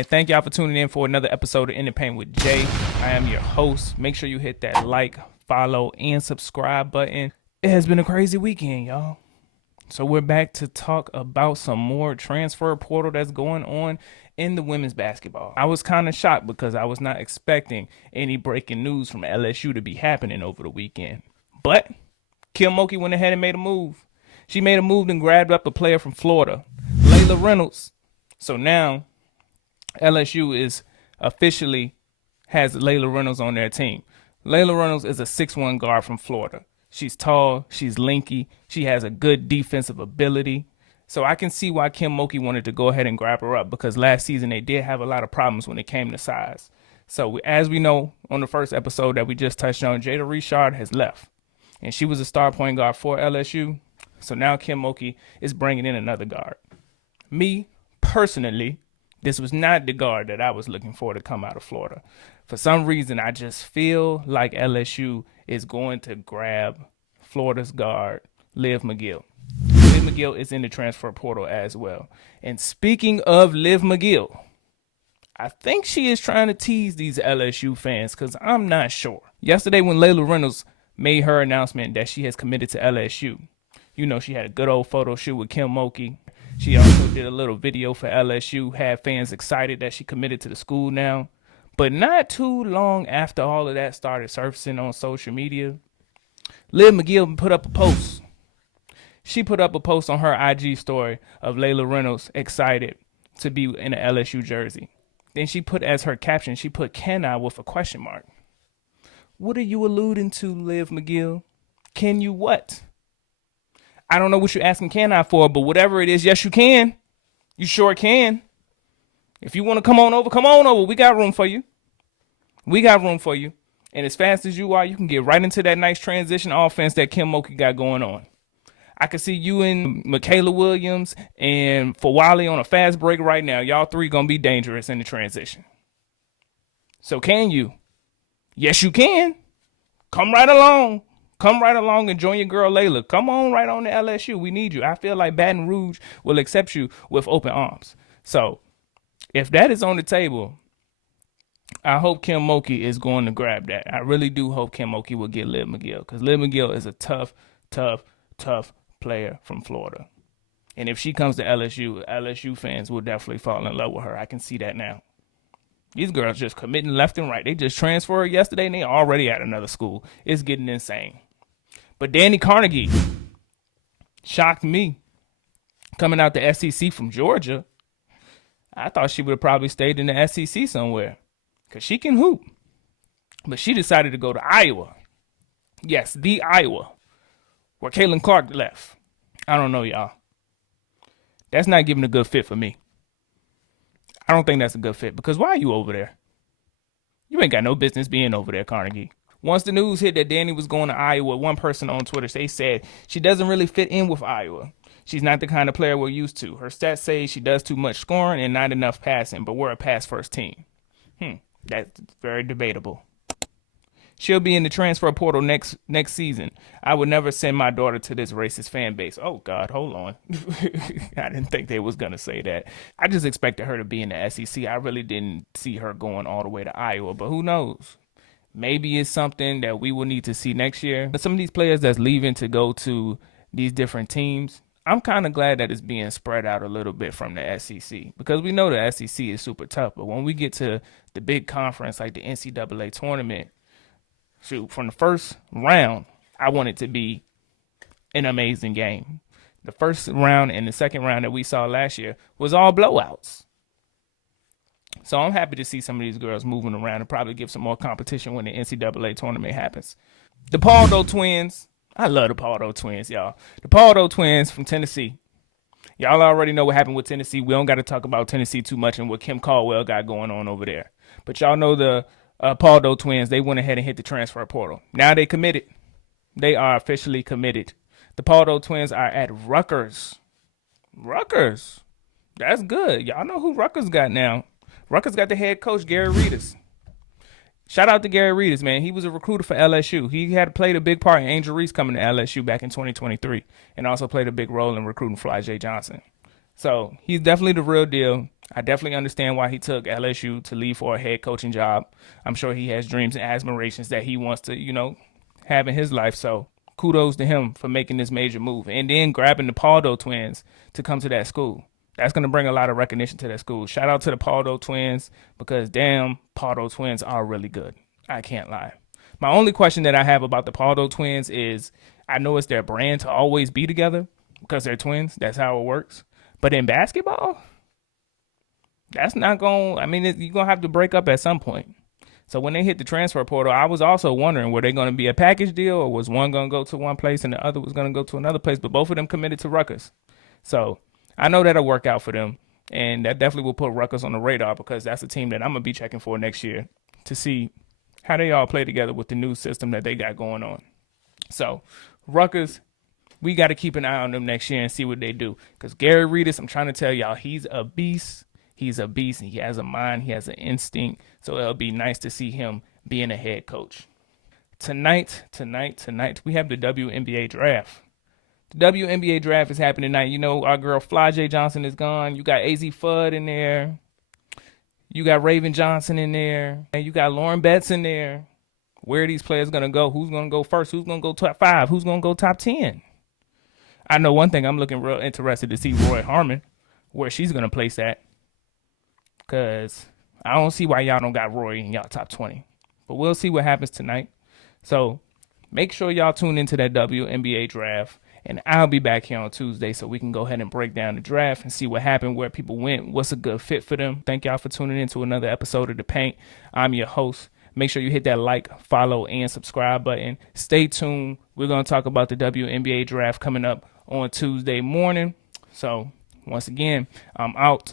man. Thank y'all for tuning in for another episode of In the Paint with Jay. I am your host. Make sure you hit that like, follow, and subscribe button. It has been a crazy weekend, y'all. So we're back to talk about some more transfer portal that's going on in the women's basketball. I was kind of shocked because I was not expecting any breaking news from LSU to be happening over the weekend. But Kim Mulkey went ahead and made a move. She made a move and grabbed up a player from Florida, Laila Reynolds. So now LSU is officially has Laila Reynolds on their team. Laila Reynolds is a 6'1" guard from Florida. She's tall, she's lanky, she has a good defensive ability. So I can see why Kim Mulkey wanted to go ahead and grab her up because last season they did have a lot of problems when it came to size. So as we know on the first episode that we just touched on, Jada Richard has left. And she was a star point guard for LSU. So now Kim Mulkey is bringing in another guard. Me, personally, this was not the guard that I was looking for to come out of Florida. For some reason, I just feel like LSU is going to grab Florida's guard, Liv McGill. Liv McGill is in the transfer portal as well. And speaking of Liv McGill, I think she is trying to tease these LSU fans because I'm not sure. Yesterday when Laila Reynolds made her announcement that she has committed to LSU, you know, she had a good old photo shoot with Kim Mulkey. She also did a little video for LSU, had fans excited that she committed to the school now. But not too long after all of that started surfacing on social media, Liv McGill put up a post. She put up a post on her IG story of Laila Reynolds excited to be in an LSU jersey. Then she put as her caption, she put "Can I?" with a question mark. What are you alluding to, Liv McGill? Can you what? I don't know what you're asking can I for, but whatever it is, yes, you can. You sure can. If you want to come on over, come on over. We got room for you. We got room for you. And as fast as you are, you can get right into that nice transition offense that Kim Mulkey got going on. I can see you and Michaela Williams and Fawali on a fast break right now. Y'all three going to be dangerous in the transition. So can you? Yes, you can. Come right along. Come right along and join your girl Laila. Come on right on to LSU. We need you. I feel like Baton Rouge will accept you with open arms. So if that is on the table, I hope Kim Mulkey is going to grab that. I really do hope Kim Mulkey will get Liv McGill because Liv McGill is a tough player from Florida. And if she comes to LSU fans will definitely fall in love with her. I can see that now. These girls just committing left and right. They just transferred yesterday and they already at another school. It's getting insane. But Dani Carnegie shocked me coming out the SEC from Georgia. I thought she would have probably stayed in the SEC somewhere because she can hoop. But she decided to go to Iowa. Yes, the Iowa, where Caitlin Clark left. I don't know, y'all. That's not giving a good fit for me. I don't think that's a good fit because why are you over there? You ain't got no business being over there, Carnegie. Once the news hit that Dani was going to Iowa, one person on Twitter, they said she doesn't really fit in with Iowa. She's not the kind of player we're used to. Her stats say she does too much scoring and not enough passing, but we're a pass-first team. That's very debatable. She'll be in the transfer portal next season. I would never send my daughter to this racist fan base. Oh, God, hold on. I didn't think they was going to say that. I just expected her to be in the SEC. I really didn't see her going all the way to Iowa, but who knows? Maybe it's something that we will need to see next year. But some of these players that's leaving to go to these different teams, I'm kind of glad that it's being spread out a little bit from the SEC because we know the SEC is super tough. But when we get to the big conference like the NCAA tournament, shoot, from the first round, I want it to be an amazing game. The first round and the second round that we saw last year was all blowouts. So I'm happy to see some of these girls moving around and probably give some more competition when the NCAA tournament happens. The Paulo Twins. I love the Paulo Twins, y'all. The Paulo Twins from Tennessee. Y'all already know what happened with Tennessee. We don't got to talk about Tennessee too much and what Kim Caldwell got going on over there. But y'all know the Paulo Twins, they went ahead and hit the transfer portal. Now they committed. They are officially committed. The Paulo Twins are at Rutgers. Rutgers. That's good. Y'all know who Rutgers got now. Rutgers got the head coach, Gary Reedus. Shout out to Gary Reedus, man. He was a recruiter for LSU. He had played a big part in Angel Reese coming to LSU back in 2023 and also played a big role in recruiting Fly J. Johnson. So he's definitely the real deal. I definitely understand why he took LSU to leave for a head coaching job. I'm sure he has dreams and aspirations that he wants to, have in his life. So kudos to him for making this major move and then grabbing the Paulo Twins to come to that school. That's going to bring a lot of recognition to that school. Shout out to the Paulo Twins because damn, Paulo Twins are really good. I can't lie. My only question that I have about the Paulo Twins is I know it's their brand to always be together because they're twins. That's how it works. But in basketball, that's not going to, you're going to have to break up at some point. So when they hit the transfer portal, I was also wondering, were they going to be a package deal or was one going to go to one place and the other was going to go to another place? But both of them committed to Rutgers. So I know that'll work out for them. And that definitely will put Rutgers on the radar because that's a team that I'm going to be checking for next year to see how they all play together with the new system that they got going on. So Rutgers, we got to keep an eye on them next year and see what they do. Because Gary Reedus, I'm trying to tell y'all, he's a beast. He's a beast. And he has a mind. He has an instinct. So it'll be nice to see him being a head coach. Tonight, we have the WNBA draft. The WNBA draft is happening tonight. You know, our girl Fly J Johnson is gone. You got AZ Fudd in there. You got Raven Johnson in there. And you got Lauren Betts in there. Where are these players going to go? Who's going to go first? Who's going to go top 5? Who's going to go top 10? I know one thing. I'm looking real interested to see Roy Harmon, where she's going to place at. Because I don't see why y'all don't got Roy in y'all top 20. But we'll see what happens tonight. So make sure y'all tune into that WNBA draft. And I'll be back here on Tuesday so we can go ahead and break down the draft and see what happened, where people went, what's a good fit for them. Thank y'all for tuning in to another episode of The Paint. I'm your host. Make sure you hit that like, follow, and subscribe button. Stay tuned. We're going to talk about the WNBA draft coming up on Tuesday morning. So once again, I'm out.